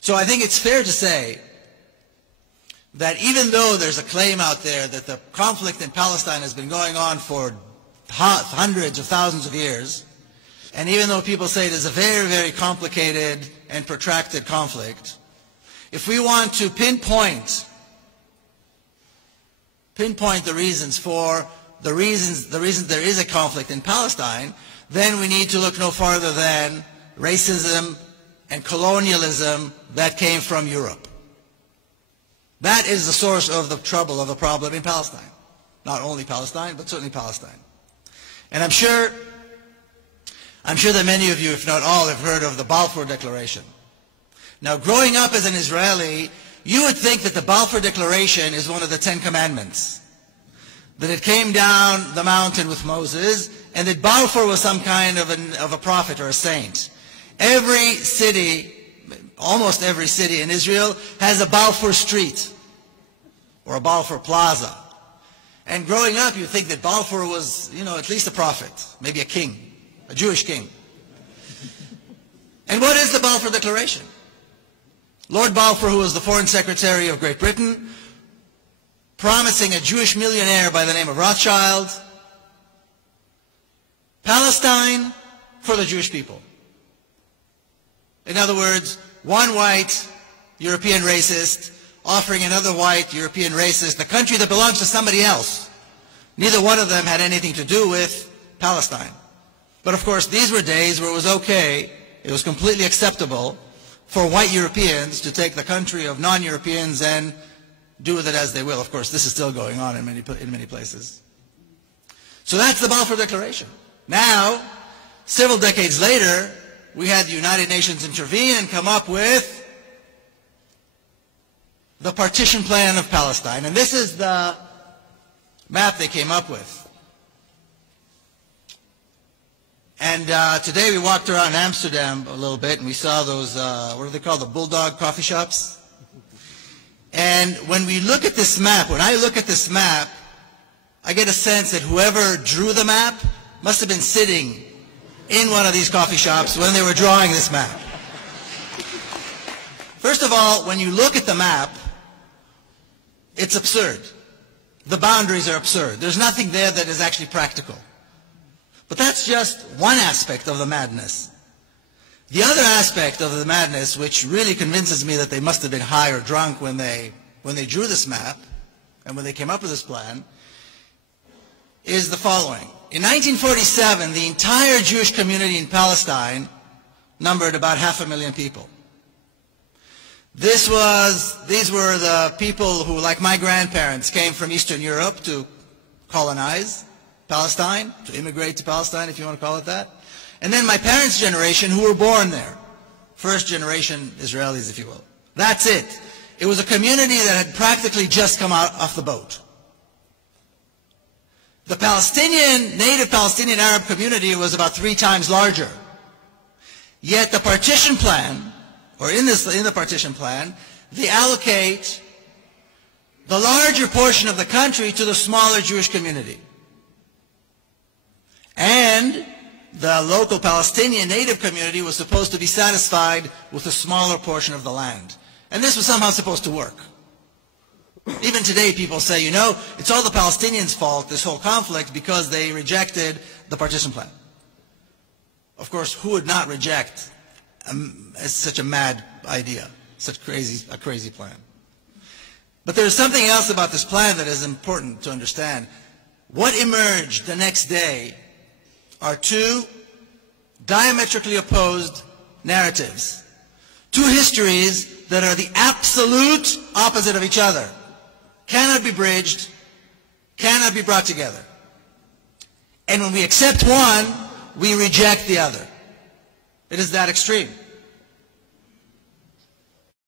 So I think it's fair to say that even though there's a claim out there that the conflict in Palestine has been going on for hundreds of thousands of years, and even though people say it is a very, very complicated and protracted conflict, if we want to pinpoint the reasons there is a conflict in Palestine, then we need to look no farther than racism and colonialism that came from Europe. That is the source of the trouble, of the problem in Palestine. Not only Palestine, but certainly Palestine. And I'm sure that many of you, if not all, have heard of the Balfour Declaration. Now, growing up as an Israeli, you would think that the Balfour Declaration is one of the 10 Commandments. That it came down the mountain with Moses, and that Balfour was some kind of a prophet or a saint. Every city, almost every city in Israel, has a Balfour Street or a Balfour Plaza. And growing up, you think that Balfour was, at least a prophet, maybe a king, a Jewish king. And what is the Balfour Declaration? Lord Balfour, who was the Foreign Secretary of Great Britain, promising a Jewish millionaire by the name of Rothschild, Palestine for the Jewish people. In other words, one white European racist offering another white European racist the country that belongs to somebody else. Neither one of them had anything to do with Palestine. But of course, these were days where it was okay, it was completely acceptable for white Europeans to take the country of non-Europeans and do with it as they will. Of course, this is still going on in many places. So that's the Balfour Declaration. Now, several decades later, we had the United Nations intervene and come up with the partition plan of Palestine. And this is the map they came up with. And today we walked around Amsterdam a little bit and we saw those, what are they called, the bulldog coffee shops? And when we look at this map, when I look at this map, I get a sense that whoever drew the map must have been sitting in one of these coffee shops when they were drawing this map. First of all, when you look at the map, it's absurd. The boundaries are absurd. There's nothing there that is actually practical. But that's just one aspect of the madness. The other aspect of the madness, which really convinces me that they must have been high or drunk when they drew this map and when they came up with this plan, is the following. In 1947, the entire Jewish community in Palestine numbered about 500,000 people. These were the people who, like my grandparents, came from Eastern Europe to colonize Palestine, to immigrate to Palestine, if you want to call it that. And then my parents' generation, who were born there. First generation Israelis, if you will. That's it. It was a community that had practically just come out off the boat. The native Palestinian Arab community was about 3 times larger. Yet the partition plan, or in the partition plan, they allocate the larger portion of the country to the smaller Jewish community. And the local Palestinian native community was supposed to be satisfied with a smaller portion of the land. And this was somehow supposed to work. Even today people say, it's all the Palestinians' fault, this whole conflict, because they rejected the partition plan. Of course, who would not reject such a mad idea, such a crazy plan? But there's something else about this plan that is important to understand. What emerged the next day are 2 diametrically opposed narratives. 2 histories that are the absolute opposite of each other. Cannot be bridged, cannot be brought together. And when we accept one, we reject the other. It is that extreme.